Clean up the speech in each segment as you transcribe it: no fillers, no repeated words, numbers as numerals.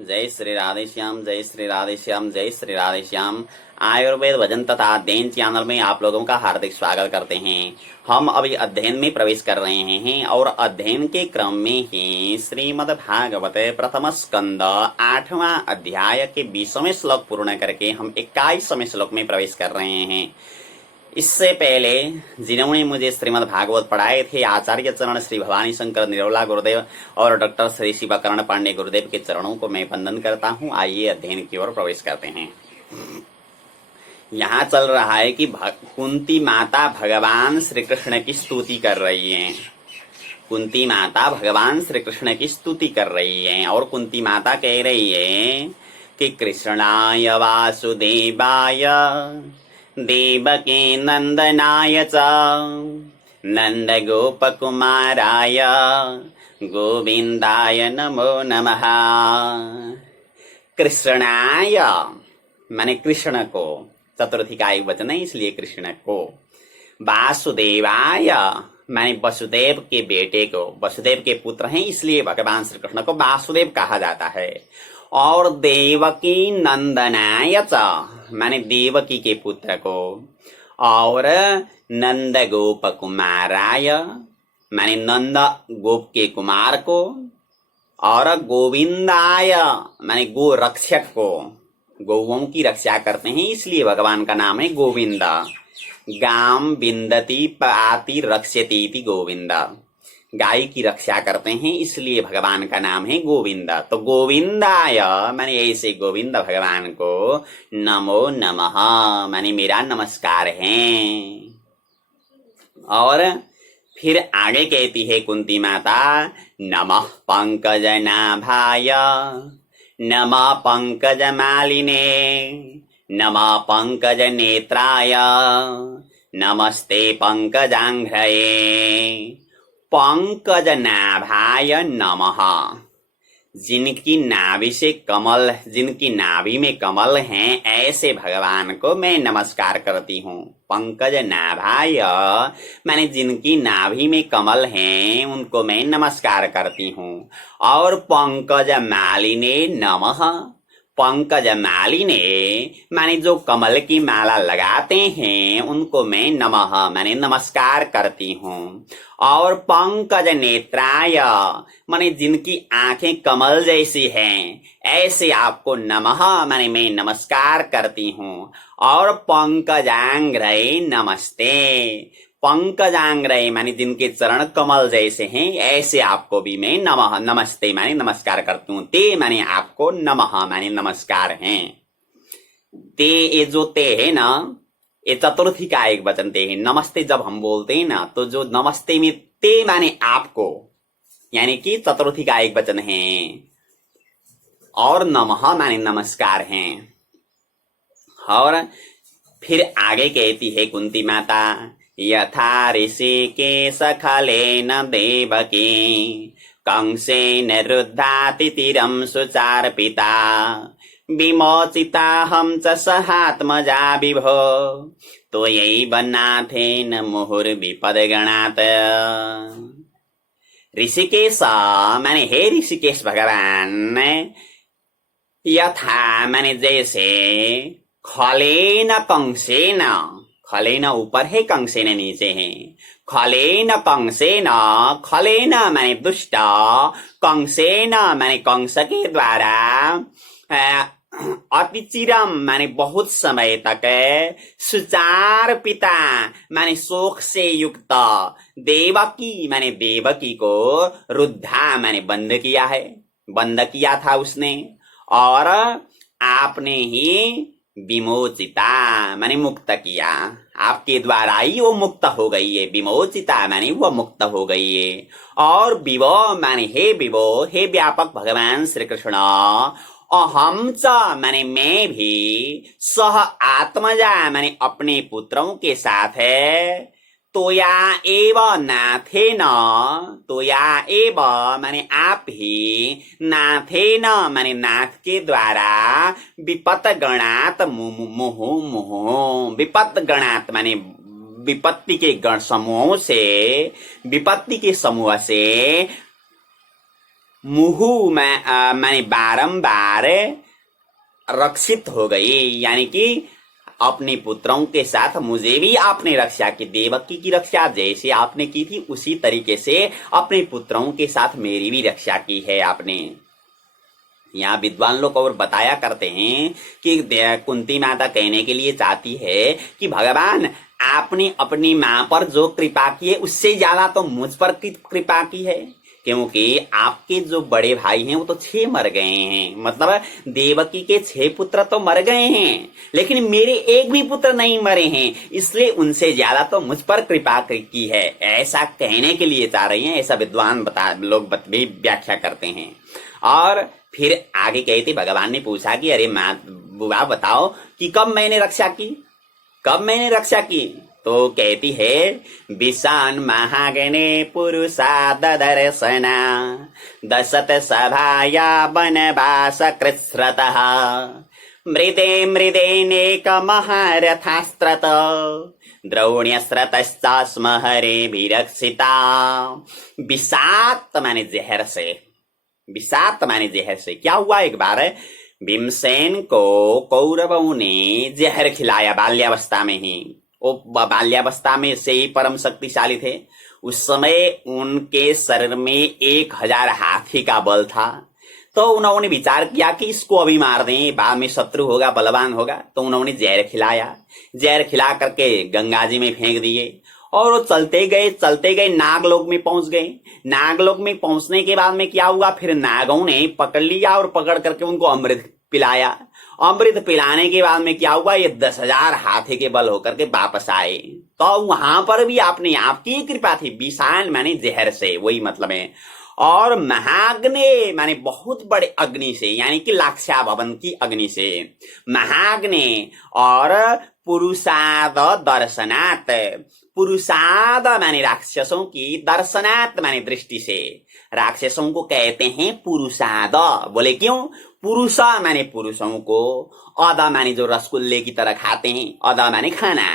जय श्री राधे श्याम, जय श्री राधे श्याम, जय श्री राधे श्याम। आयुर्वेद भजन तथा अध्ययन चैनल में आप लोगों का हार्दिक स्वागत करते हैं। हम अभी अध्ययन में प्रवेश कर रहे हैं और अध्ययन के क्रम में ही श्रीमद् भागवत प्रथम स्कंद 8वां अध्याय के 20वें श्लोक पूर्ण करके हम 21वें श्लोक में प्रवेश कर रहे हैं। इससे पहले जिन्होंने मुझे श्रीमद् भागवत पढ़ाए थे, आचार्य चरण श्री भवानी शंकर निरोला गुरुदेव और डॉक्टर श्री शिवकर्ण पांडे गुरुदेव के चरणों को मैं वंदन करता हूँ। आइए अध्ययन की ओर प्रवेश करते हैं। यहाँ चल रहा है कि कुंती माता भगवान श्री कृष्ण की स्तुति कर रही हैं। कुंती माता भगवान श्री कृष्ण की स्तुति कर रही हैं और कुंती माता कह रही है कि कृष्णाय वासुदेवाय देवकी नंदनाय च नंद गोपकुमाराय गोविंदाय नमो नमः। कृष्णाय माने कृष्ण को, चतुर्थी का एक वचन है इसलिए कृष्ण को। वासुदेवाय माने वसुदेव के बेटे को, वसुदेव के पुत्र हैं इसलिए भगवान श्री कृष्ण को वासुदेव कहा जाता है। और देवकी नंदनाय च माने देवकी के पुत्र को, और नंद गोप कुमाराय माने नंद गोप के कुमार को, और गोविंदाय माने गो रक्षक को, गौओं की रक्षा करते हैं इसलिए भगवान का नाम है गोविंदा। गाम विंदती पाति रक्षति इति गोविंदा, गाय की रक्षा करते हैं इसलिए भगवान का नाम है गोविंदा। तो गोविंदाय माने ऐसे गोविंद भगवान को नमो नमः माने मेरा नमस्कार है। और फिर आगे कहती है कुंती माता, नमः पंकज नाभाय नमः पंकज मालिने नमः पंकज नेत्राय नमस्ते पंकजांघ्रये। पंकज नाभाय नमः, जिनकी नाभि से कमल, जिनकी नाभि में कमल हैं ऐसे भगवान को मैं नमस्कार करती हूँ। पंकज नाभाय माने जिनकी नाभि में कमल हैं उनको मैं नमस्कार करती हूँ। और पंकज मालिने नमः, पंकज मालिने माने जो कमल की माला लगाते हैं उनको मैं नमः माने नमस्कार करती हूँ। और पंकज नेत्राय माने जिनकी आंखें कमल जैसी हैं ऐसे आपको नमः माने मैं नमस्कार करती हूँ। और पंकजांग्रये नमस्ते, पंकजांग्रये माने जिनके चरण कमल जैसे हैं ऐसे आपको भी मैं नमः नमस्ते माने नमस्कार करती हूँ। ते माने आपको नमः माने नमस्कार हैं। ते ये जो ते है ना, ये चतुर्थी का एक वचन ते है। नमस्ते जब हम बोलते हैं ना तो जो नमस्ते में ते माने आपको, यानी कि चतुर्थी का एक वचन है। और नमः माने नमस्कार हैं। और फिर आगे कहती है कुंती माता, यथा ऋषिकेश खलेन देवकी कंसेन रुद्धाति तीरं सुचार्पिता विमोचिता हम च सहात्मजा विभो त्वयैव नाथेन मुहुर्विपदगणात्। ऋषिकेश माने हे ऋषिकेश भगवान, यथा माने जैसे, खलेन कंसेन, खलेन ऊपर है कंसेन नीचे है। खलेन कंसेन, खलेन माने दुष्ट, कंसेन माने कंस के द्वारा, अतिचिरम माने बहुत समय तक, सुचार पिता माने शोक से युक्त, देवकी माने देवकी को, रुद्धा माने बंद किया है, बंद किया था उसने। और आपने ही विमोचिता माने मुक्त किया, आपके द्वारा ही वो मुक्त हो गई है। विमोचिता माने वो मुक्त हो गई है। और विभो माने हे विभो, हे व्यापक भगवान श्री कृष्ण। अहम च माने मैं भी, सह आत्मजा माने अपने पुत्रों के साथ है। तोया एव नाथेन, तोया एव माने आप ही, नाथेन माने नाथ के द्वारा, विपत गणात मुहु मुहु, विपत गणात माने विपत्ति के गण समूह से, विपत्ति के समूह से मुहु मैंने बारंबार रक्षित हो गई, यानी कि अपने पुत्रों के साथ मुझे भी आपने रक्षा की, देवकी की रक्षा जैसे आपने की थी उसी तरीके से अपने पुत्रों के साथ मेरी भी रक्षा की है आपने। यहाँ विद्वान लोग और बताया करते हैं कि कुंती माता कहने के लिए चाहती है कि भगवान आपने अपनी मां पर जो कृपा की है उससे ज्यादा तो मुझ पर कृपा की है, क्योंकि आपके जो बड़े भाई हैं वो तो 6 मर गए हैं, मतलब देवकी के 6 पुत्र तो मर गए हैं, लेकिन मेरे एक भी पुत्र नहीं मरे हैं, इसलिए उनसे ज्यादा तो मुझ पर कृपा की है, ऐसा कहने के लिए चाह रही हैं। ऐसा विद्वान भी व्याख्या करते हैं। और फिर आगे कहते भगवान ने पूछा कि अरे माँ बुआ बताओ कि कब मैंने रक्षा की। तो कहती है विशान महागणे पुरुषा ददर्शना दशत सभाया वनवास कृत्स्रतः मृदेनेक महारथास्त्रत द्रौण्यस्रतश्च स्म हरेभिरक्षिता। विषाक्त माने जहर से क्या हुआ, एक बार भीमसेन को कौरवों ने जहर खिलाया बाल्यावस्था में ही। वो बाल्यावस्था में से ही परम शक्तिशाली थे। उस समय उनके शरीर में 1000 हाथी का बल था। तो उन्होंने विचार किया कि इसको अभी मार दें, बाद में शत्रु होगा, बलवान होगा। तो उन्होंने जहर खिलाया, जहर खिला करके गंगा जी में फेंक दिए और वो चलते गए नागलोक में पहुंच गए। नागलोक में पहुंचने के बाद में क्या हुआ, फिर नागों ने पकड़ लिया और पकड़ करके उनको अमृत पिलाया। अमृत पिलाने के बाद में क्या हुआ, ये 10,000 हाथी के बल होकर के वापस आए। तो वहां पर भी आपकी कृपा थी, विषान माने जहर से, वही मतलब है। और महाग्ने माने बहुत बड़े अग्नि से, यानी कि लाक्षा भवन की अग्नि से महाग्ने। और पुरुषाद दर्शनात्, पुरुषाद माने राक्षसों की, दर्शनात् माने दृष्टि से। राक्षसों को कहते हैं पुरुषाद, बोले क्यों, पुरुषा माने पुरुषों को, अदा माने जो रसगुल्ले की तरह खाते हैं, अदा माने खाना,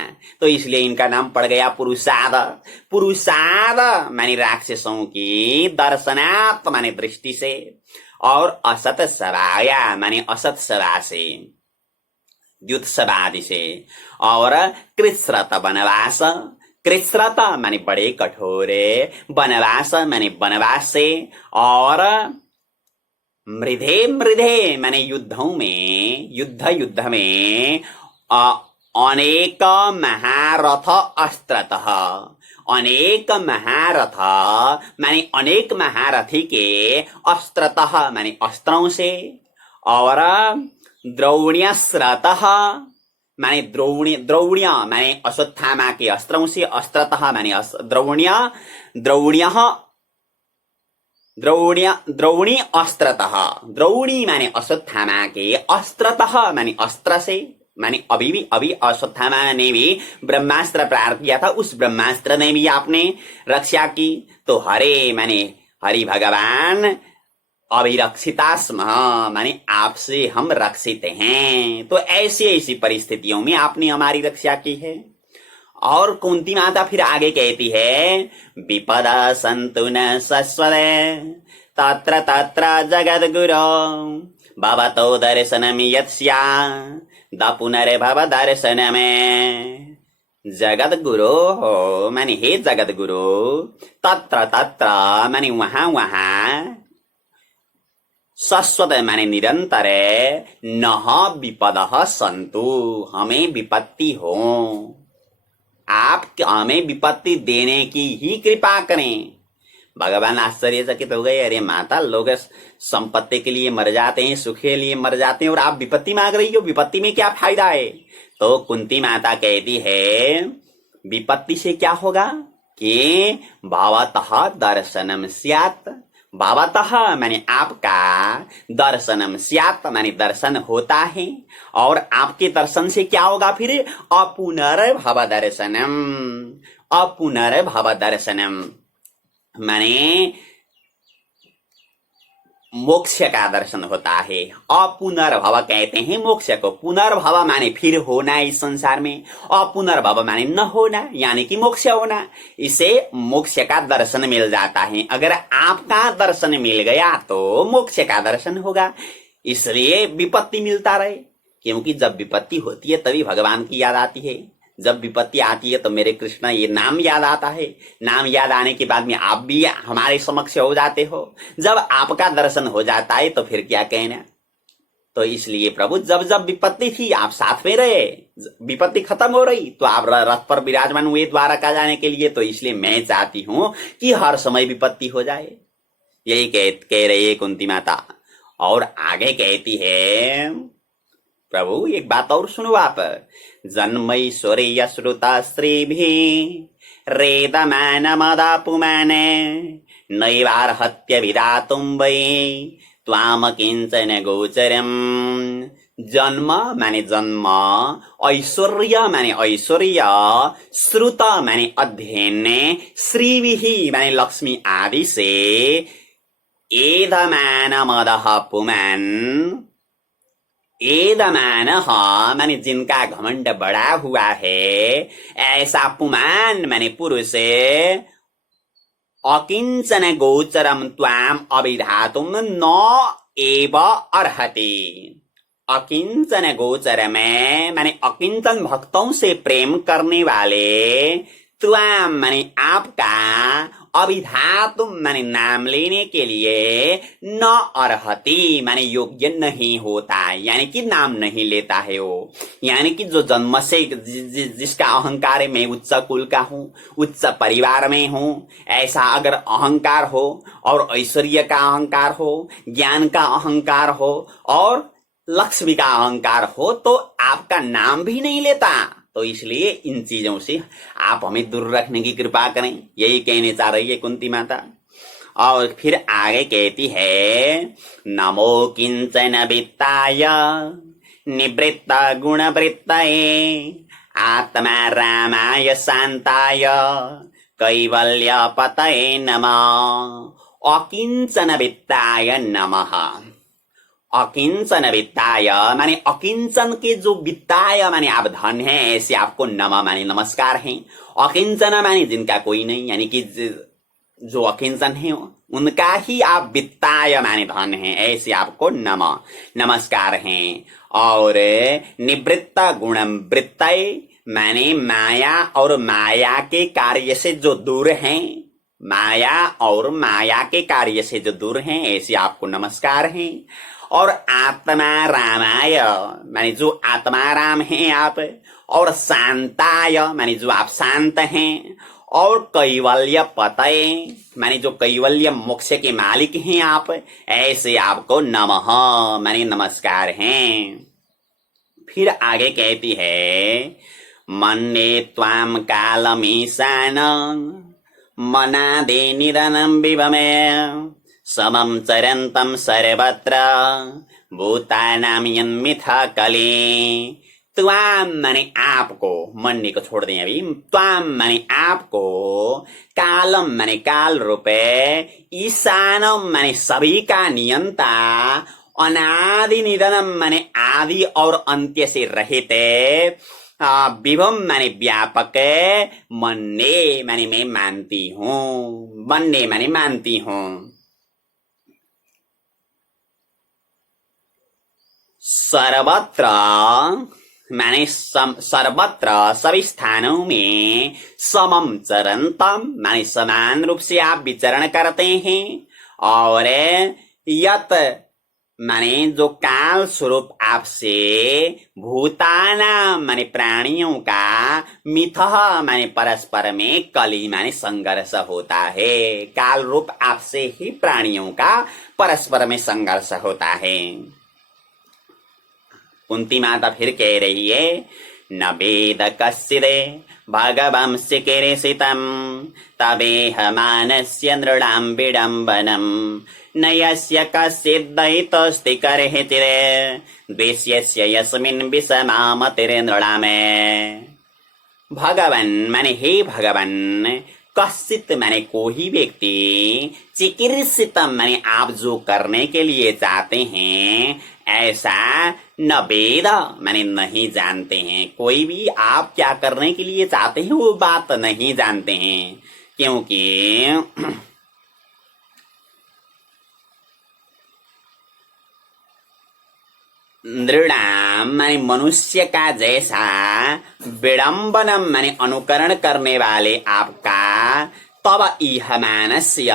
तो इसलिए इनका नाम पड़ गया पुरुषाद। पुरुषाद माने राक्षसों की, दर्शनात् माने दृष्टि से, और असत सभाया माने असत सभा से, युद्ध सभा आदि से। और कृत्स्रत वनवास, कृत्स्रत माने बड़े कठोरे, वनवास माने वनवास से। और मृधे माने युद्धों में, युद्ध में अनेक महारथ अस्त्रतः, अनेक महारथ माने अनेक महारथी के, अस्त्रतः माने अस्त्रों से। और द्रौण्यस्रतः माने द्रौण्य माने अश्वत्थामा के अस्त्रों से, अस्त्रतः माने द्रौणी अस्त्रतः, द्रौणी माने अश्वत्थामा के, अस्त्रतः माने अस्त्र से, माने अभी अश्वत्थामा ने भी ब्रह्मास्त्र प्राप्त किया था, उस ब्रह्मास्त्र ने भी आपने रक्षा की। तो हरे माने हरि भगवान, अभिरक्षिता स्म माने आपसे हम रक्षित हैं। तो ऐसी परिस्थितियों में आपने हमारी रक्षा की है। और कुंती माता फिर आगे कहती है विपदा संतु न सस्वरे तत्र तत्र जगद्गुरो भवतो दर्शनम यत्स्या द पुनर्भव दर्शन में। जगत गुरु हो माने हे जगत गुरु, तत्र तत्र माने वहां, शाश्वत माने निरंतर, नह विपदः संतु हमें विपत्ति हो, आप हमें विपत्ति देने की ही कृपा करें। भगवान आश्चर्यचकित हो गए, अरे माता, लोग संपत्ति के लिए मर जाते हैं, सुख के लिए मर जाते हैं, और आप विपत्ति मांग रही हो, विपत्ति में क्या फायदा है। तो कुंती माता कहती है विपत्ति से क्या होगा कि भवतः दर्शनम स्यात्, भवतः माने आपका, दर्शनम स्यात् माने दर्शन होता है, और आपके दर्शन से क्या होगा फिर, अपुनर्भव दर्शनम, अपुनर्भव दर्शनम माने मोक्ष का दर्शन होता है। अपुनर्भव कहते हैं मोक्ष को। पुनर्भव माने फिर होना इस संसार में, अपुनर्भव माने न होना यानी कि मोक्ष होना। इसे मोक्ष का दर्शन मिल जाता है। अगर आपका दर्शन मिल गया तो मोक्ष का दर्शन होगा। इसलिए विपत्ति मिलता रहे, क्योंकि जब विपत्ति होती है तभी भगवान की याद आती है। जब विपत्ति आती है तो मेरे कृष्ण ये नाम याद आता है। नाम याद आने के बाद में आप भी हमारे समक्ष हो जाते हो। जब आपका दर्शन हो जाता है तो फिर क्या कहना। तो इसलिए प्रभु जब जब विपत्ति थी आप साथ में रहे, विपत्ति खत्म हो रही तो आप रथ पर विराजमान हुए द्वारका जाने के लिए। तो इसलिए मैं चाहती हूं कि हर समय विपत्ति हो जाए। यही कह रही है कुंती माता। और आगे कहती है प्रभु एक बात और सुनो आप। जन्मैश्वर्य श्रुता स्त्रीभि रेदमान मदापुमान नैवार्हत्य विधातुं वै त्वाम किंचन गोचरम। जन्म माने जन्म, ऐश्वर्य माने ऐश्वर्य, श्रुत माने अध्ययन, श्रीविहि माने लक्ष्मी आदि से, एदमान मदः पुमान, एदमान माने जिनका घमंड बड़ा हुआ है, ऐसा पुमान माने पुरुष, अकिंचन गोचरम त्वाम अभिधातुम न एव अर्हति। अकिंचन गोचर में माने अकिंचन भक्तों से प्रेम करने वाले, त्वाम माने आपका, अभिधातुम माने नाम लेने के लिए, न अर्हति माने योग्य नहीं होता, यानी कि नाम नहीं लेता है वो। यानी कि जो जन्म से जिसका अहंकार है मैं उच्च कुल का हूँ, उच्च परिवार में हूँ, ऐसा अगर अहंकार हो और ऐश्वर्य का अहंकार हो, ज्ञान का अहंकार हो और लक्ष्मी का अहंकार हो तो आपका नाम भी नहीं लेता। तो इसलिए इन चीजों से आप हमें दूर रखने की कृपा करें, यही कहने चाह रही है कुंती माता। और फिर आगे कहती है नमो किंचन वित्ताय निवृत्त गुणवृत्तये आत्मा रामाय शांताय कैवल्य पतये नमः। अकिंचन वित्ताय नमः। अकिंचन वित्ताय माने अकिंचन के जो वित्ताय माने आप धन हैं, ऐसे आपको नमः माने नमस्कार हैं। अकिंचन माने जिनका कोई नहीं, यानी कि जो अकिंचन है उनका ही आप वित्ताय माने धन हैं, ऐसे आपको नमः नमस्कार हैं। और निवृत्त गुणम वृत्तये माने माया और माया के कार्य से जो दूर हैं, माया और माया के कार्य से जो दूर हैं, ऐसे आपको नमस्कार हैं। और आत्मा रामाय माने जो आत्मा राम हैं आप, और शांताय माने जो आप शांत हैं, और कैवल्य पतये माने जो कैवल्य मोक्ष के मालिक हैं आप, ऐसे आपको नमः माने नमस्कार हैं। फिर आगे कहती है मन्ये त्वाम कालमीशान मनादे निधनं विभमे समं चरन्तं सर्वत्र भूतानां यन्मिथा कले। त्वाम माने आपको, मन्ने को छोड़ दें अभी, त्वाम माने आपको, कालम माने काल रूपे, ईशानम माने सभी का नियंता, अनादि निधनम माने आदि और अंत्य से रहते, विभम माने व्यापक, मन्ने माने मैं मानती हूँ, मन्ने माने मानती हूँ। सर्वत्र माने सर्वत्र सभी स्थानों में, समम चरंतम माने समान रूप से आप विचरण करते हैं। और यत माने जो काल स्वरूप आपसे, भूताना माने प्राणियों का, मिथः माने परस्पर में, कली माने संघर्ष होता है। काल रूप आपसे ही प्राणियों का परस्पर में संघर्ष होता है। कुंती माता फिर कह रही है न वेद कश्चिदे भगवंस्य किरीशितं तवेह मानस्य नृणां विडम्बनं न यस्य कश्चिद् दैतोऽस्ति कर्हिचिरे द्वेष्यस्य यस्मिन् विषमामतिर्नृणामे। भगवान माने हे भगवान, कश्चित मैंने कोई व्यक्ति चिकीर्षितम मैंने आप जो करने के लिए चाहते हैं ऐसा न वेद मैंने नहीं जानते हैं। कोई भी आप क्या करने के लिए चाहते हैं वो बात नहीं जानते हैं, क्योंकि नृणाम माने मनुष्य का जैसा विडम्बनम माने अनुकरण करने वाले आपका, तब इह मानस्य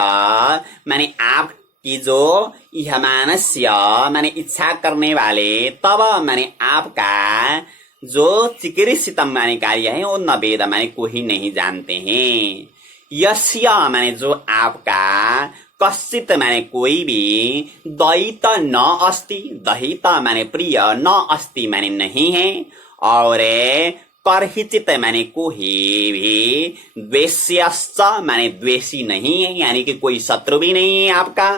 माने आपकी जो इह मानस्य माने इच्छा करने वाले, तब माने आपका जो चिकीर्षितम माने कार्य है वो न वेद माने कोई नहीं जानते हैं। यस्य माने जो आपका, कश्चित माने कोई भी, द्वैत न अस्ति दहित माने प्रिय, न अस्ति माने नहीं है, और करहिचित माने कोई भी, द्वेष्यश्च माने द्वेषी नहीं है, यानी कि कोई शत्रु भी नहीं है आपका।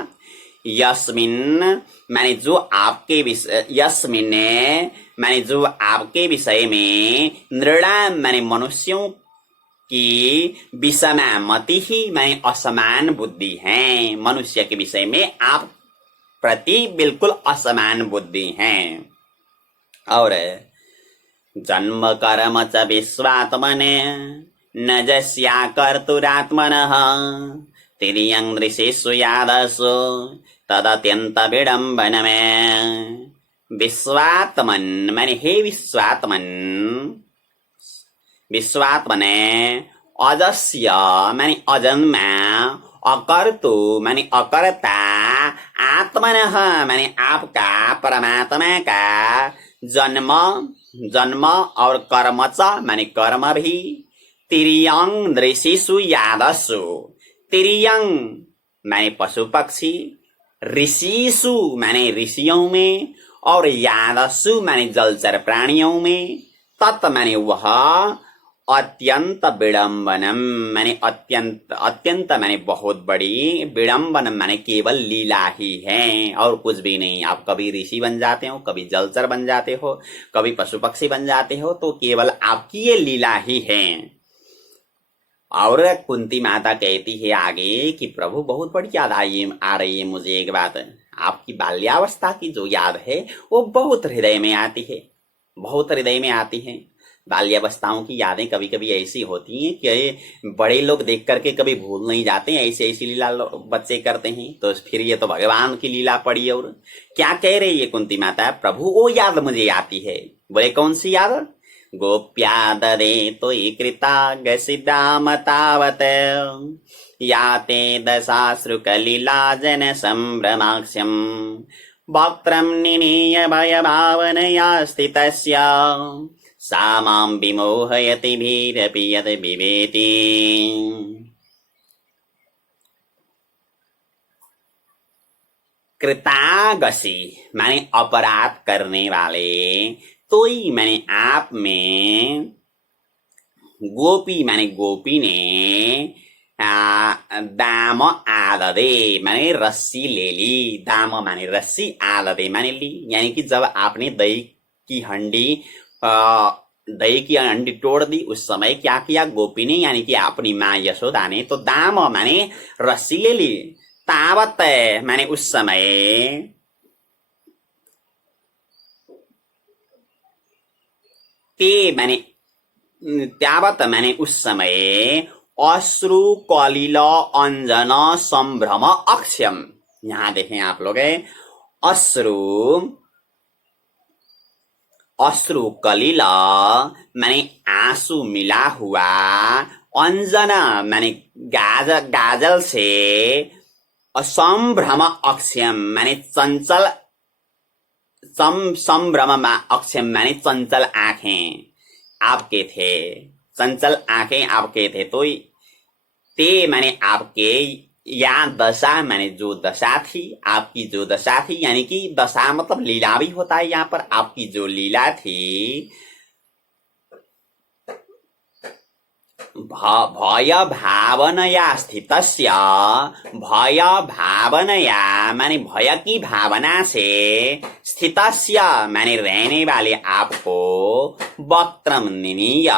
यस्मिन माने जो आपके विषय, यस्मिन माने जो आपके विषय में, नृणाम माने मनुष्यों कि विषमा मति ही माने असमान बुद्धि है, मनुष्य के विषय में आप प्रति बिल्कुल असमान बुद्धि हैं। और जन्म कर्म च विश्वात्मने न जस्या कर्तुरात्मनः तिर्यं दृशेषु यादसु तदत्यंत विडम्बनमें। विश्वात्मन माने हे विश्वात्मन, विश्वात्मने अजस्य माने अजन्मा, अकर्तु माने अकर्ता, आत्मनः माने आपका परमात्मा का, जन्म जन्म और कर्म च माने कर्म भी, तिर्यं दृशिषु यादसु, तिर्यं माने पशु पक्षी, ऋषिषु माने ऋषियों में, और यादसु माने जलचर प्राणियों में, तत् माने वह, अत्यंत विडम्बनम माने अत्यंत, अत्यंत माने बहुत बड़ी, विडम्बनम माने केवल लीला ही है और कुछ भी नहीं। आप कभी ऋषि बन जाते हो, कभी जलचर बन जाते हो, कभी पशु पक्षी बन जाते हो, तो केवल आपकी ये लीला ही है। और कुंती माता कहती है आगे कि प्रभु बहुत बड़ी याद आ रही है मुझे एक बात, आपकी बाल्यावस्था की जो याद है वो बहुत हृदय में आती है, बहुत हृदय में आती है। बाल्यावस्थाओं की यादें कभी कभी ऐसी होती हैं कि बड़े लोग देख करके कभी भूल नहीं जाते, ऐसी ऐसी लीला बच्चे करते हैं, तो फिर ये तो भगवान की लीला पड़ी। और क्या कह रही है कुंती माता, प्रभु वो याद मुझे आती है। बोले कौन सी याद? गोप्या ददे तो कृता सिद्धाम तावत याते दशाश्रुकलीला जन संभ्रमाक्ष्यम वक्त्रम निनीय भय भावनया स्थितस्य सा मां विमोहयति भीरपि यद् विवेति। कृतागसी माने अपराध करने वाले, तो ही मैंने आप में, गोपी माने गोपी ने, दाम आददे माने रस्सी ले ली, दाम माने रस्सी, आददे माने ली, यानी कि जब आपने दही की हंडी तोड़ दी उस समय क्या किया गोपी ने, यानी कि अपनी माँ यशोदा ने, तो दाम माने रस्सी ले ली, तावत माने उस समय, ते माने त्यावत माने उस समय, अश्रु कलिल अंजन संभ्रम अक्षयम। यहां देखें आप लोग, अश्रु कलिल माने आंसू मिला हुआ, अंजन माने गाजल से, संभ्रम अक्षयम माने चंचल, संभ्रम अक्षयम माने चंचल आंखें आपके थे, चंचल आंखें आपके थे, तो ते माने आपके, या दशा माने जो दशा थी, आपकी जो दशा थी, यानी कि दशा मतलब लीला भी होता है यहाँ पर, आपकी जो लीला थी, भय भावनया स्थितस्य, भय भावनया माने भय की भावना से, स्थितस्य माने रहने वाले आपको, वक्त्रम निनीय,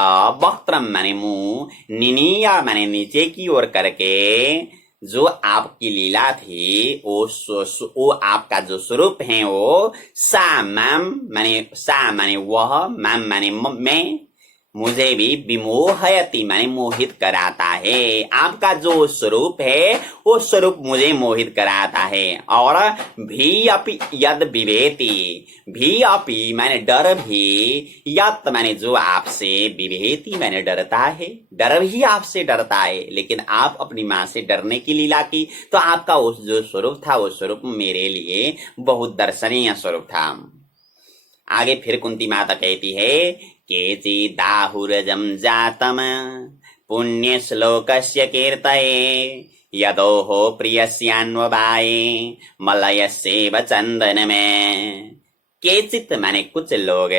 वक्त्रम माने मुंह, निनीय माने नीचे की ओर करके, जो आपकी लीला थी वो आपका जो स्वरूप है वो सा माने वह, मैम माने मैं, मुझे भी विमोहयति माने मोहित कराता है। आपका जो स्वरूप है वो स्वरूप मुझे मोहित कराता है। और भी अपि यद विवेति, भी अपि माने डर भी, यत माने जो आपसे, विवेति माने डरता है, डर भी आपसे डरता है। लेकिन आप अपनी माँ से डरने की लीला की तो आपका उस जो स्वरूप था वो स्वरूप मेरे लिए बहुत दर्शनीय स्वरूप था। आगे फिर कुंती माता कहती है, केचिदाहुरजं जातम पुण्य श्लोकस्य कीर्तये, यदोः प्रियस्यान्ववाये मलयस्यैव चंदन में। केचित माने कुछ लोग,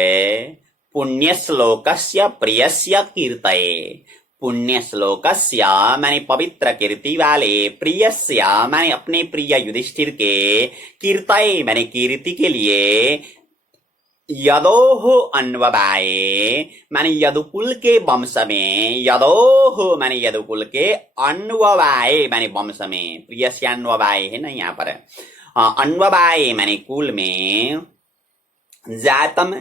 पुण्य श्लोकस्य प्रियस्य कीर्तये, पुण्य श्लोकस्य माने पवित्र कीर्ति वाले, प्रियस्य माने अपने प्रिय युधिष्ठिर के, कीर्तये माने कीर्ति के लिए, यदोह अन्ववाये माने यदुकुल के वंश में, यदोह माने यदुकुल के, अन्ववाये माने वंश में, प्रियस्यान्ववाये है ना यहाँ पर, अन्ववाये माने कुल में, जातम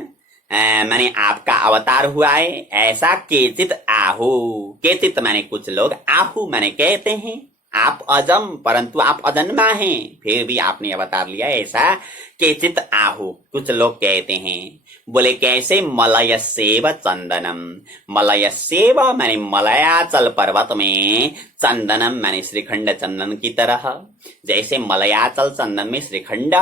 माने आपका अवतार हुआ है, ऐसा केचित आहु, केचित माने कुछ लोग, आहु माने कहते हैं, आप अजम परंतु आप अजन्मा हैं, फिर भी आपने अवतार लिया, ऐसा केचित आहु कुछ लोग कहते हैं। बोले कैसे? मलयस्यैव चंदनम, मलयस्यैव माने मलयाचल पर्वत में, चंदनम माने श्रीखंड चंदन की तरह, जैसे मलयाचल चंदन में श्रीखंड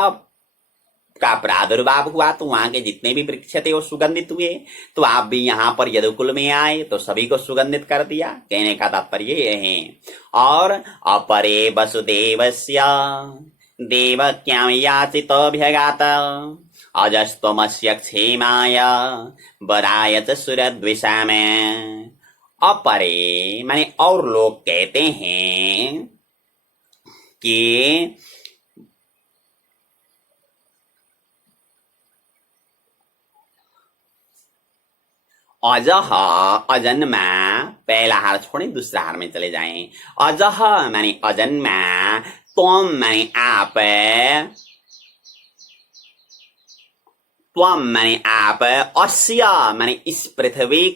का प्रादुर्भाव हुआ तो वहां के जितने भी वृक्ष थे वो सुगंधित हुए, तो आप भी यहाँ पर यदुकुल में आए तो सभी को सुगंधित कर दिया। कहने का तात्पर्य ये है। और अपरे वसुदेवस्य देवक्यां याचितोऽभ्यगात अजस्त्वमस्य क्षेमाय वराय च सुरद्विषा में। अपरे माने और लोग कहते हैं कि अजह, अजन्मा, पहला हार छोड़े दूसरा हार में चले जाएं। अजह माने अजन्मा, त्वम माने आप, त्वम माने आप, अस्य माने इस पृथ्वी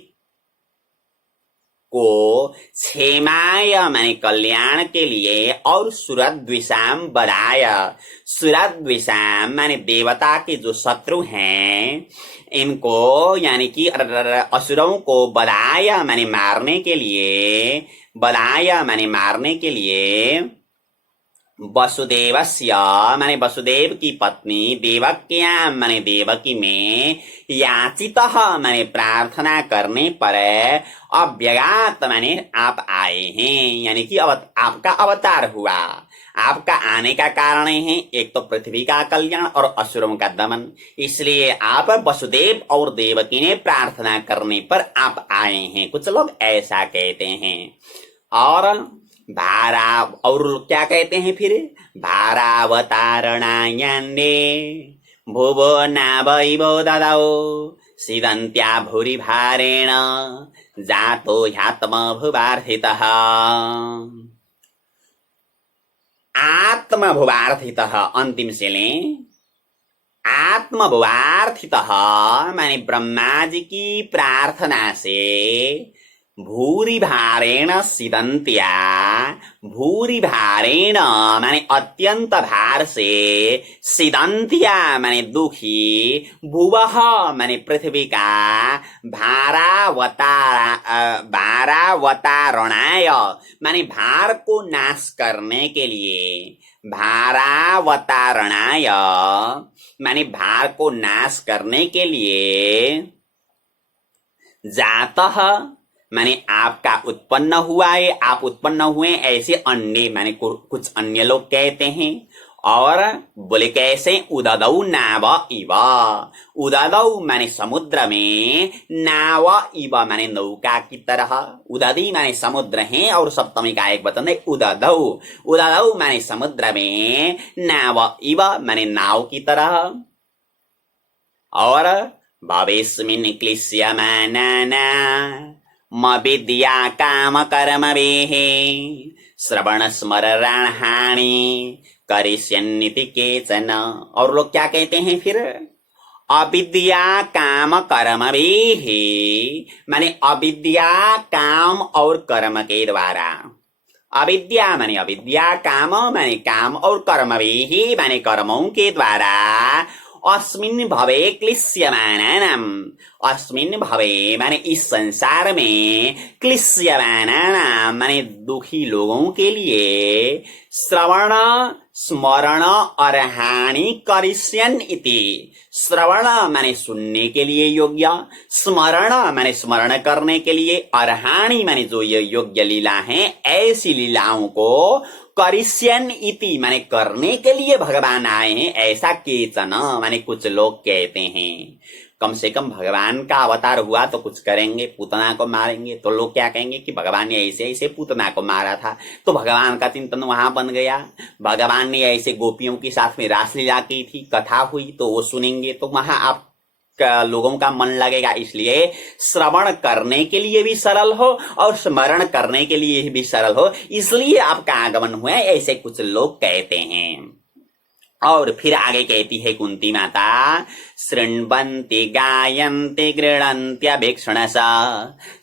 को, क्षेमाय माने कल्याण के लिए, और सुरद्विषाम बधाय, सुरद्विषाम माने देवता के जो शत्रु हैं इनको यानी कि असुरों को, बधाय माने मारने के लिए, बधाय माने मारने के लिए, वसुदेवस्य माने वसुदेव की पत्नी, देवक्यां माने देवकी में, याचितः माने प्रार्थना करने पर, अभ्यगात माने आप आए हैं, यानी कि आपका अवतार हुआ। आपका आने का कारण है एक तो पृथ्वी का कल्याण और असुरों का दमन, इसलिए आप वसुदेव और देवकी ने प्रार्थना करने पर आप आए हैं। कुछ लोग ऐसा कहते हैं। और भारा, और क्या कहते हैं फिर? भारावतारणायान्ने भुवो नावैवो ददौ सीदन्त्या भूरि भारेण जातो ह्यात्मभुवार्थितः। आत्मभुवार्थितः अंतिम से लें। आत्मभुवार्थितः माने ब्रह्मा जी की प्रार्थना से, भूरि भारेण सिदंत्या, भूरि भारेण माने अत्यंत भार से, सिदंत्या माने दुखी, भुवः माने पृथ्वी का, भारावतारणाय माने भार को नाश करने के लिए, भारावतारणाय माने भार को नाश करने के लिए, जातः माने आपका उत्पन्न हुआ है, आप उत्पन्न हुए, ऐसे अन्य माने कुछ अन्य लोग कहते हैं। और बोले कैसे, उददौ नाव इव, उददौ माने समुद्र में, नाव इव माने नौका की तरह, उददी माने समुद्र है और सप्तमी का एक वचन है उददौ, उददौ माने समुद्र में, नाव इव माने नाव की तरह। और भवेस्मिन् क्लिश्यमानाना विद्या काम कर्मभिः श्रवण स्मरणानि करिष्यन्निति केचन। और लोग क्या कहते हैं फिर, अविद्या काम कर्मभिः माने अविद्या काम और कर्म के द्वारा, अविद्या माने अविद्या, काम माने काम और कर्मभिः माने कर्मों के द्वारा, अस्मिन् भवे क्लिश्यमानानाम, अस्मिन् भवे माने इस संसार में, क्लिश्यमानानाम माने दुखी लोगों के लिए, श्रवण स्मरण अर्हाणि करिष्यन् इति, श्रवण माने सुनने के लिए योग्य, स्मरण माने स्मरण करने के लिए, अर्हाणि माने जो ये योग्य लीला है, ऐसी लीलाओं को करिष्यन् इति माने करने के लिए भगवान आए हैं, ऐसा केचन माने कुछ लोग कहते हैं। कम से कम भगवान का अवतार हुआ तो कुछ करेंगे, पूतना को मारेंगे तो लोग क्या कहेंगे कि भगवान ने ऐसे ऐसे पूतना को मारा था, तो भगवान का चिंतन वहां बन गया। भगवान ने ऐसे गोपियों के साथ में रासलीला की थी, कथा हुई, तो वो सुनेंगे तो वहां आप लोगों का मन लगेगा। इसलिए श्रवण करने के लिए भी सरल हो और स्मरण करने के लिए भी सरल हो, इसलिए आपका आगमन हुआ, ऐसे कुछ लोग कहते हैं। और फिर आगे कहती है कुंती माता, शृण्वन्ति गायन्ति गृह्णन्त्यभीक्ष्णश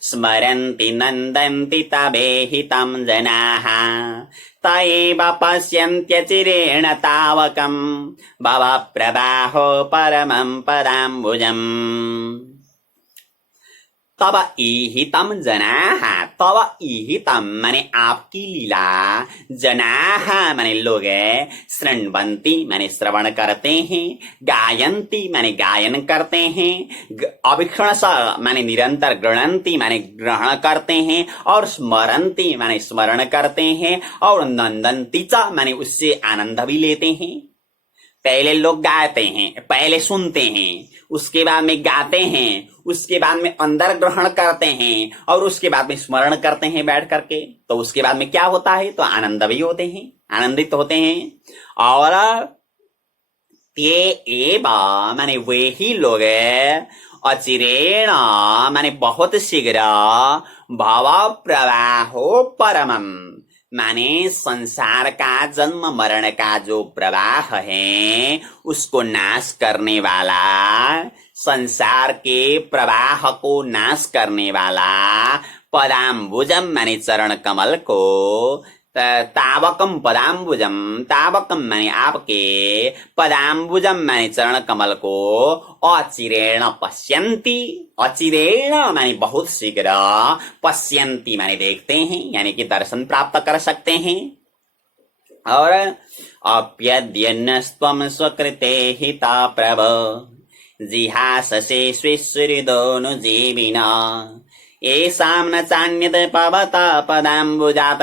स्मरन्ति नन्दन्ति तवेहितं जनाः त एव पश्यन्त्यचिरेण तावकं भवप्रवाहो परमं पदाम्बुजम्। तब ईहितम जनाः, तब ईहितम माने आपकी लीला, जनाः माने लोग, शृण्वन्ति माने श्रवण करते हैं, गायन्ति माने गायन करते हैं, अभीक्ष्णश माने निरंतर, गृह्णन्ति माने ग्रहण करते हैं, और स्मरन्ति माने स्मरण करते हैं, और नंदन्ति च माने उससे आनंद भी लेते हैं। पहले लोग गाते हैं, पहले सुनते हैं, उसके बाद में गाते हैं, उसके बाद में अंदर ग्रहण करते हैं, और उसके बाद में स्मरण करते हैं बैठ करके, तो उसके बाद में क्या होता है, तो आनंद भी होते हैं, आनंदित होते हैं। और ते एव माने वे ही लोग, अचिरेण माने बहुत शीघ्र, भव प्रवाहो परमम माने संसार का जन्म मरण का जो प्रवाह है उसको नाश करने वाला, संसार के प्रवाह को नाश करने वाला, पदाम्बुजम माने चरण कमल को, तावकम पदाम्बुजम, तावकम माने आपके, पदाम्बुजम माने चरण कमल को, अचिरेण पश्यन्ति, अचिरेण माने बहुत शीघ्र, पश्यन्ति माने देखते हैं, यानी कि दर्शन प्राप्त कर सकते हैं। और अप्यद्यन्नस्त्वं स्वकृते हिता प्रभ जिहाससे स्विश्रुदोनुजीविना येषां न चान्यत् पवता पदाम्बुजात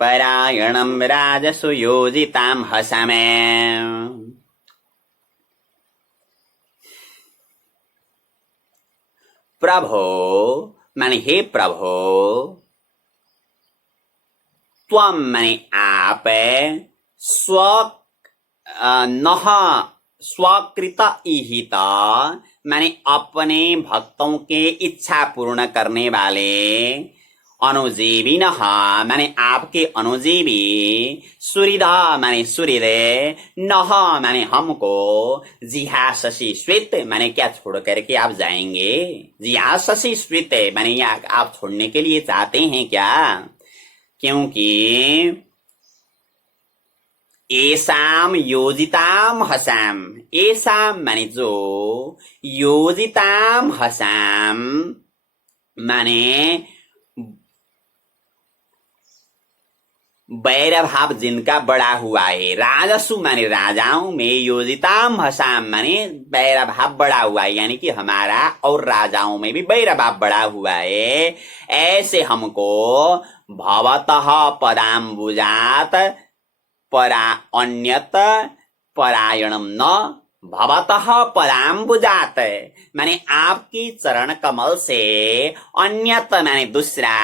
परायणं राजसुयोजितां हसमे। प्रभो माने हे प्रभो, त्वं माने आप, स्व नह स्वकृत ईहित माने अपने भक्तों के इच्छा पूर्ण करने वाले, अनुजीविनः माने आपके अनुजीवी, सुहृदा माने सुहृद, नह माने हमको, जिहाससी स्वित माने क्या छोड़ करके आप जाएंगे, जिहाससी स्वित माने आप छोड़ने के लिए चाहते हैं क्या, क्योंकि एसाम योजिताम हसाम, एसाम माने जो, योजिताम हसाम माने वैर भाव जिनका बड़ा हुआ है, राजसु माने राजाओं में, योजिताम हसाम माने वैर भाव बड़ा हुआ है, यानी कि हमारा और राजाओं में भी वैर भाव बड़ा हुआ है, ऐसे हमको भवतः पदाम्बुजात परा अन्यत परायणम न भवतः पराम्बुजात, माने आपकी चरण कमल से अन्यत माने दूसरा,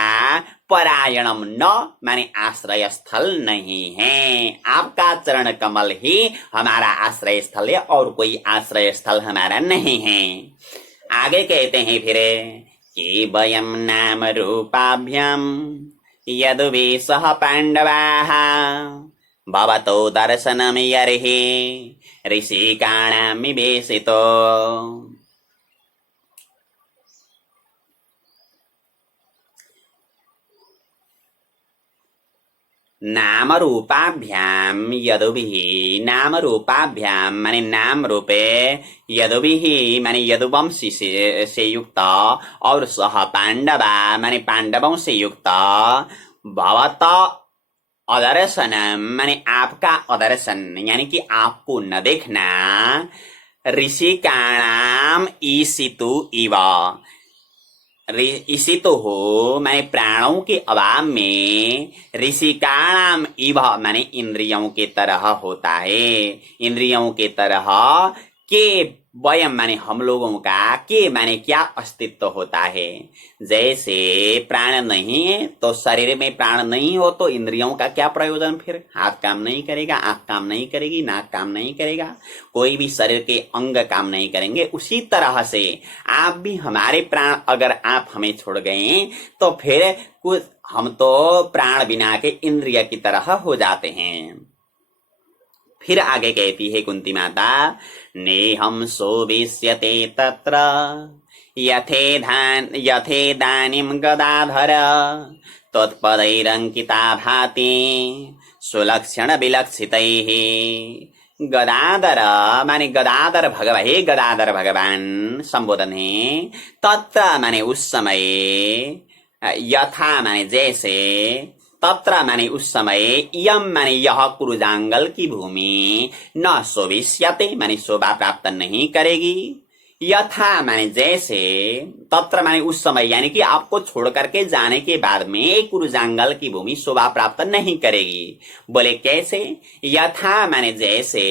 परायणम न माने आश्रय स्थल नहीं है। आपका चरण कमल ही हमारा आश्रय स्थल है और कोई आश्रय स्थल हमारा नहीं है। आगे कहते हैं फिर कि वयम नाम रूपाभ्याम यदुवेशः पांडवाः भवतो दर्शनम यर्हि ऋषिकाणां विवेशितो। नाम रूपाभ्याम यदुभिः, नाम रूपाभ्याम माने नाम रूपे, यदुभिः माने यदुवंशी से युक्त, और सह पांडवा माने पांडवों से युक्त, भवत अदर्शनम माने आपका अदर्शन यानी कि आपको न देखना, ऋषिकाणाम ईशितु इव, इसी तो हो माने प्राणों के अभाव में, ऋषिकाणाम इव माने इंद्रियों के तरह होता है, इंद्रियों के तरह के वयम माने हम लोगों का, के माने क्या अस्तित्व होता है। जैसे प्राण नहीं है तो शरीर में प्राण नहीं हो तो इंद्रियों का क्या प्रयोजन, फिर हाथ काम नहीं करेगा, आंख काम नहीं करेगी, नाक काम नहीं करेगा, कोई भी शरीर के अंग काम नहीं करेंगे। उसी तरह से आप भी, हमारे प्राण अगर आप हमें छोड़ गए तो फिर कुछ हम तो प्राण बिना के इंद्रिय की तरह हो जाते हैं। फिर आगे कहती है कुंती माता, नेहम सोविष्यते तत्र यथेदानीं गदाधर त्वत्पदैरंकिता भाति सुलक्षण विलक्षितैः। गदाधर माने गदाधर भगवान, हे गदाधर भगवान संबोधन है। तत्र माने उस समय, यथा माने जैसे, तत्र माने उस समय, यम माने यह कुरुजांगल की भूमि, न शोभिष्यते माने शोभा प्राप्त नहीं करेगी, यथा माने जैसे, तत्र माने उस समय यानी कि आपको छोड़ करके जाने के बाद में कुरुजांगल की भूमि शोभा प्राप्त नहीं करेगी। बोले कैसे, यथा माने जैसे,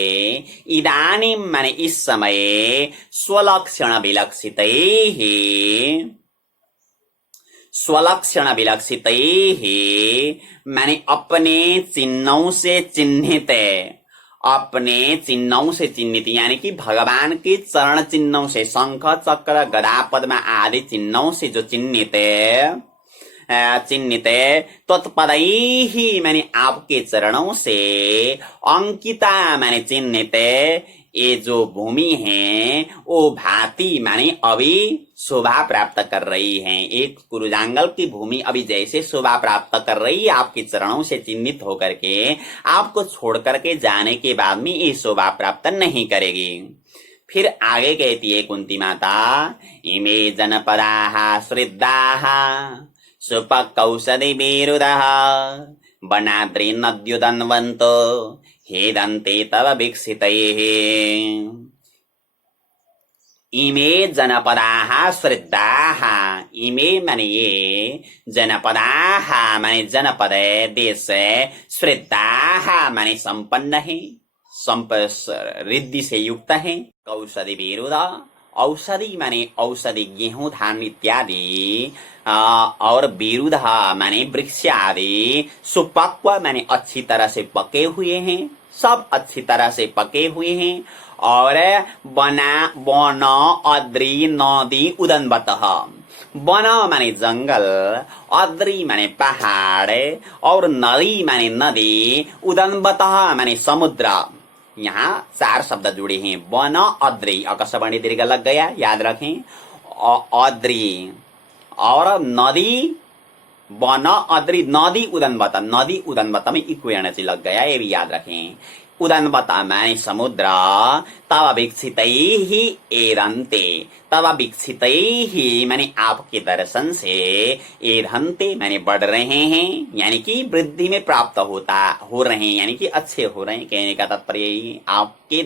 इदानीं माने इस समय, स्वलक्षण विलक्षितैः, स्वलक्षण विलक्षितैः माने अपने चिन्हों से चिन्हित, अपने चिन्हों से चिन्हित यानी कि भगवान के चरण चिन्हों से, शंख चक्र गदा पद्म आदि चिन्हों से जो चिन्हित तत्पदैः माने आपके चरणों से, अंकिता माने चिन्हित, ये जो भूमि है वो भांति माने अभी शोभा प्राप्त कर रही है। एक कुरुजांगल की भूमि अभी जैसे शोभा प्राप्त कर रही है आपके चरणों से चिन्हित होकर के, आपको छोड़ करके जाने के बाद में ये शोभा प्राप्त नहीं करेगी। फिर आगे कहती है कुंती माता, इमे जनपदाः श्रद्धाः सुपकौषधि विरुदः वनाद्रि नद्युदन्वन्तो हेदन्ते तव वीक्षितैः। इमे जनपदाः श्रद्धाः, इमे माने ये, जनपदाः माने जनपद देश, श्रद्धाः माने संपन्न है, रिद्धि से युक्त है, औषधि विरुद्ध, औषधि माने औषधि गेहूं धान इत्यादि, और विरुद्ध माने वृक्ष आदि, सुपक्व माने अच्छी तरह से पके हुए हैं, सब अच्छी तरह से पके हुए हैं, और वन अद्रि नदी उदन्वतः, वन माने जंगल, अद्रि माने पहाड़, और नदी माने नदी, उदन्वतः माने समुद्र। यहाँ 4 शब्द जुड़े हैं, वन अद्रि, अकस्मणी दीर्घ लग गया, याद रखें, अद्रि और नदी, वन अद्रि नदी उदन्वत, नदी उदन्वत में इक्वेण से लग गया, ये भी याद रखें। उदन्वत माने समुद्र, तव वीक्षितैः एरन्ते, तव वीक्षितैः माने आपके दर्शन से, एरन्ते माने बढ़ रहे हैं यानी कि वृद्धि में प्राप्त हो रहे हैं यानी कि अच्छे हो रहे हैं। कहने का तात्पर्य ही आपके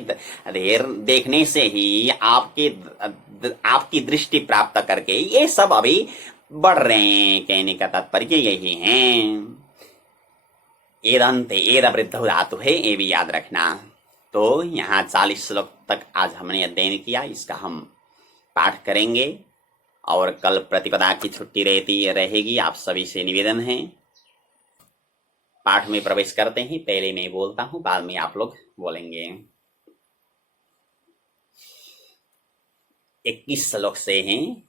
देखने से ही, आपकी दृष्टि प्राप्त करके ये सब अभी बढ़ रहे हैं, कहने का तात्पर्य यही है। एदंत एद वृद्धौ धातु है, ये भी याद रखना। तो यहाँ 40 श्लोक तक आज हमने अध्ययन किया, इसका हम पाठ करेंगे और कल प्रतिपदा की छुट्टी रहेगी। आप सभी से निवेदन है, पाठ में प्रवेश करते हैं। पहले मैं बोलता हूँ, बाद में आप लोग बोलेंगे। 21 श्लोक से हैं।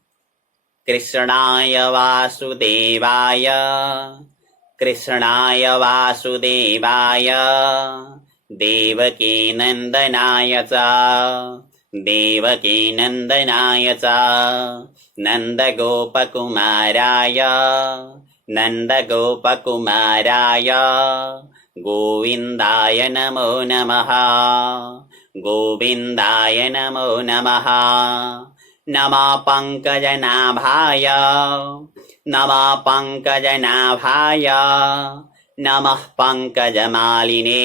कृष्णाय वासुदेवाय, कृष्णाय वासुदेवाय, देवकी नंदनाय च, देवकी नंदनाय च, नंदगोपकुमाराय, नंदगोपकुमाराय, गोविन्दाय नमो नमः, गोविन्दाय नमो नमः। नमः पंकजनाभाय, नमः पंकजनाभाय, नमः पंकजमालिने,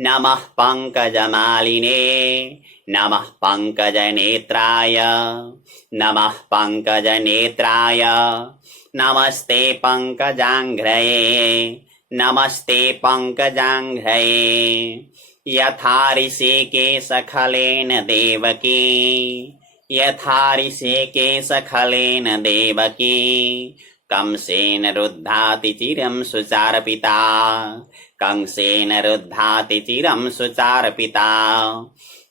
नमः पंकजमालिने, नमः पंकजनेत्राय, नमः पंकजनेत्राय, नमस्ते पंकजांघ्रये, नमस्ते पंकजांघ्रये। यथा ऋषिकेशखलेन देवकी, यथा ऋषिकेशखलेन देवकी, कंसेन रुद्धाति चिरं सुचारपिता, कंसेन रुद्धाति चिरं सुचारपिता।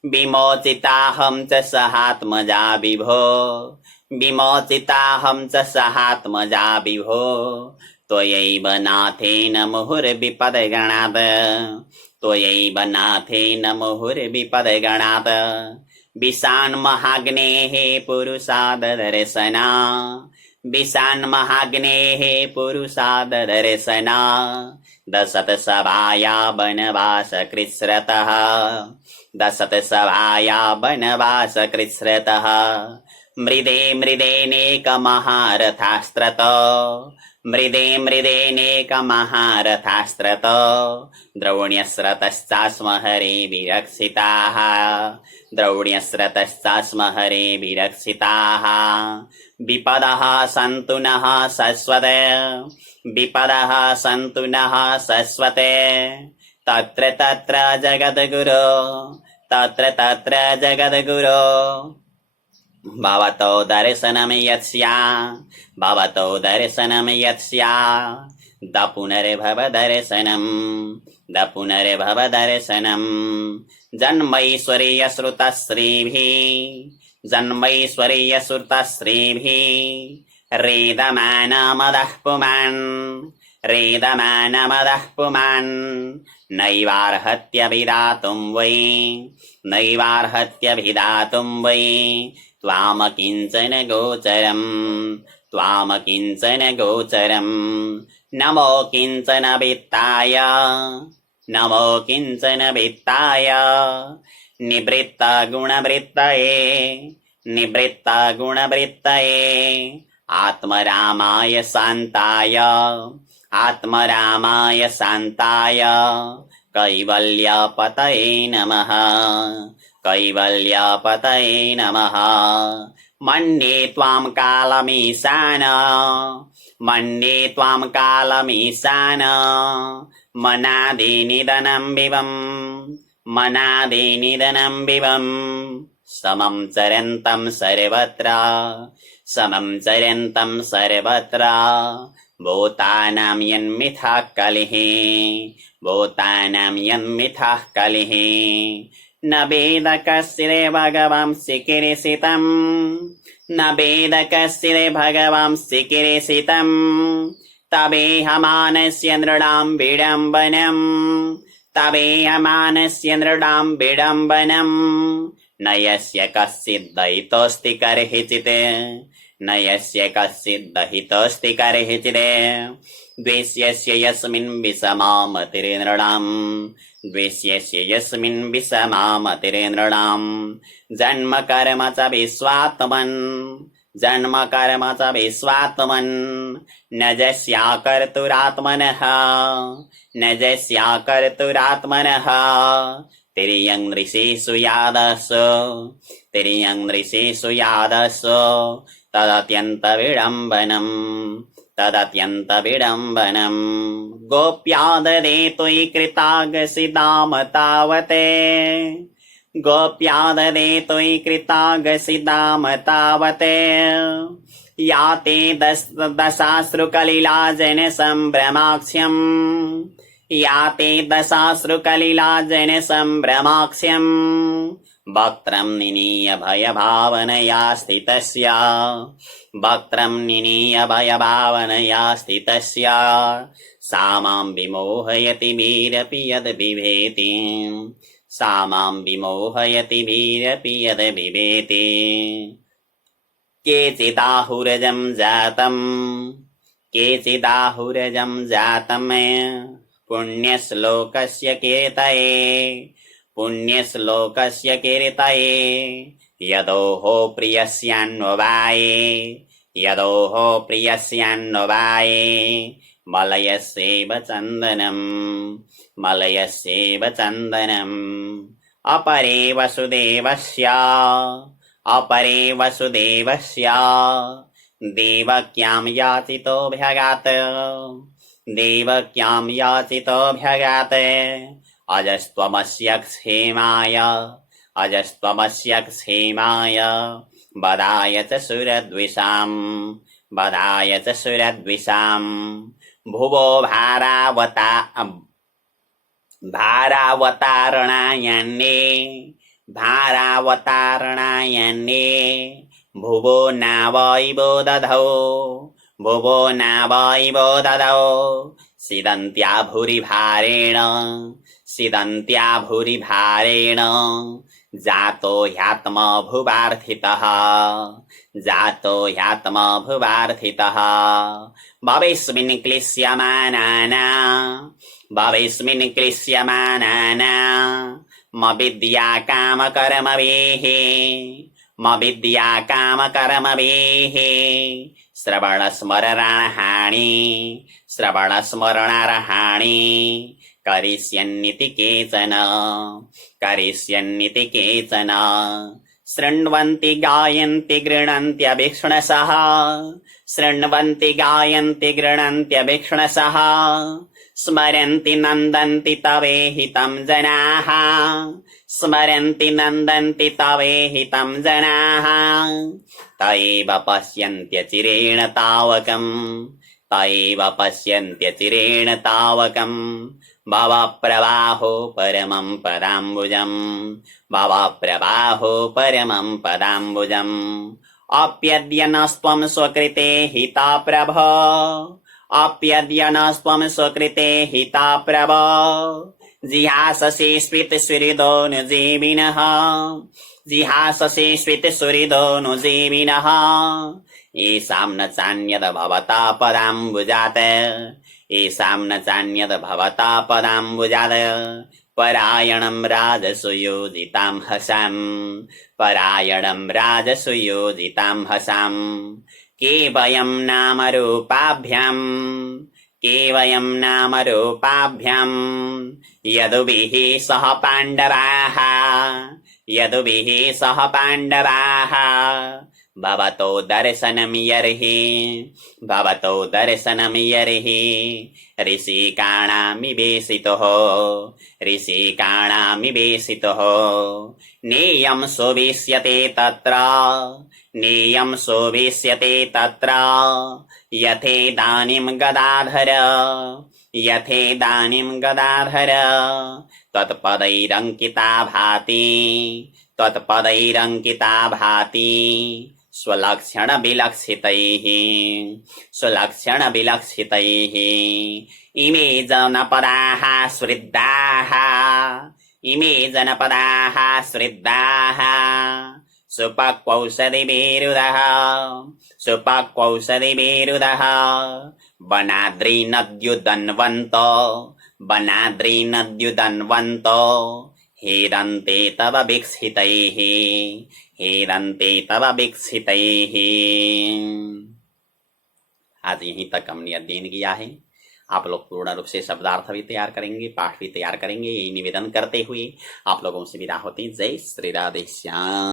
विमोचिताहं च सहात्मजा विभो, विमोचिताहं च सहात्मजा विभो, त्वयैव नाथेन मुहुर्विपदगणात्, त्वयैव नाथेन मुहुर्विपदगणात्। विशान्महाग्नेः पुरुषाददर्शना, विशान्महाग्नेः पुरुषाददर्शना। दशतसभाया वनवासकृत्स्रतः, दशतसभाया वनवासकृत्स्रतः। मृदे मृदेनेकमहारथास्त्रत, मृदे मृदेनेकमहारथास्त्रत। द्रौण्यस्रतश्चास्म हरे विरक्षिताः, द्रौण्यस्रतश्चास्म हरे विरक्षिताः। विपदः सन्तु नः शश्वते, विपदः सन्तु नः शश्वते। तत्र तत्र जगद्गुरो, तत्र तत्र जगद्गुरो। भवतो दर्शनं यत्स्या, भवतो दर्शनं यत्स्या। दपुनर्भव दर्शनं, दपुनर्भव दर्शनं। जन्मैश्वर्यश्रुतश्रीभिः, जन्मैश्वर्यश्रुतश्रीभिः। रेदमानमदः पुमान्, रेदमानमदः पुमान्। नैवार्हत्यभिधातुं वै, नैवार्हत्यभिधातुं वै। त्वाम किञ्चन गोचरम्, त्वाम किञ्चन गोचरम्। नमो किञ्चन वित्ताय, नमो किञ्चन वित्ताय। निवृत्तगुणवृत्तये, निवृत्तगुणवृत्तये। आत्मरामाय शान्ताय, आत्मरामाय शान्ताय। कैवल्यपतये नमः, कैवल्यपतये नमः। मन्ये त्वां कालमीशान, मन्ये त्वां कालमीशान। मनादिनिधनं विवम्, मनादिनिधनं विवम्। समं चरन्तं सर्वत्र, समं चरन्तं सर्वत्र। भूतानां यन्मिथः कलिः, भूतानां यन्मिथः कलिः। न वेद कस्य भगवांसि किरीसितं, न वेद कस्य भगवांसि किरीसितं। तवेहमानस्य नृणां विडम्बनम्, तवेहमानस्य नृणां विडम्बनम्। न यस्य कश्चित् दयितोऽस्ति कर्हिचित्, न यस्य कश्चित् दहितोऽस्ति कर्हिचित्। द्वेष्यस्य यस्मिन् विषमामतिर्नृणाम्, द्वेष्यस्य यस्मिन् विषमामतिर्नृणाम्। जन्म कर्म च विश्वात्मन्, जन्म कर्म च विश्वात्मन्। न जस्याकर्तुरात्मनः, न जस्याकर्तुरात्मनः। तिर्यं ऋषिषु यादसो, तिर्यं ऋषिषु यादसो। तदत्यन्तविडम्बनम्, तदत्यन्त विडम्बनम् गोप्या ददे त्वयि कृतागसिदाम तावते गोप्या ददे त्वयि कृतागसिदाम तावते याते दशाश्रुकलिलाजन सम्भ्रमाक्ष्यम् याते दशाश्रुकलिलाजन सम्भ्रमाक्ष्यम् वक्त्रम् निनीय भयभावनया स्थितस्य वक्त्रम् निनीय भयभावनया स्थितस्य सा मां विमोहयति वीरपि यद् बिभेति सा मां विमोहयति वीरपि यद् बिभेति केचिदाहुरजम् जातम् पुण्यश्लोकस्य कीर्तये यदोः प्रियस्यान्ववाये मलयस्यैव चन्दनम् अपरे वसुदेवस्य देवक्यां याचितोऽभ्यगात् अजस्त्वमस्य क्षेमाय वदाय च सुरद्विषाम् भुवो भारावतारणायन्ये भुवो नावैवो दधौ सिदन्त्या भूरिभारेण जातो ह्यात्मभुवार्थितः भवेस्मिन् क्लिश्यमानाना मविद्याकामकर्मभिः श्रवणस्मरणार्हाणि करिष्यन्निति केचन शृण्वन्ति गायन्ति गृह्णन्त्यभिक्ष्णसः स्मरन्ति नन्दन्ति तवेहितं जनाः तयैव पश्यन्त्यचिरेण तावकम् भवप्रवाहो परमं पदाम्बुजम् अप्यद्य नस्त्वं स्वकृते हिता प्रभ जिहाससे स्वितसुहृदोऽनुजीविनः येषां न चान्यद् भवता पदाम्बुजात् परायणं राजसुयोजितां हसाम् केवयं नामरूपाभ्याम् यदुभिः सह पाण्डवाः भवतो दर्शनं यर्हि ऋषिकाणामिवेशितः नेयं शोभिष्यते तत्र यथेदानीं गदाधर त्वत्पदैरङ्किता भाति स्वलक्षणविलक्षितैः इमे जनपदाः श्रिद्धाः सुपक्वौषधिभिरुदः वनाद्रीनद्युदन्वन्तो हेदन्ते तव विक्षितैः। आज यहीं तक हमने अध्ययन किया है। आप लोग पूर्ण रूप से शब्दार्थ भी तैयार करेंगे, पाठ भी तैयार करेंगे, यही निवेदन करते हुए आप लोगों से विदा होते हैं। जय श्री राधे श्याम।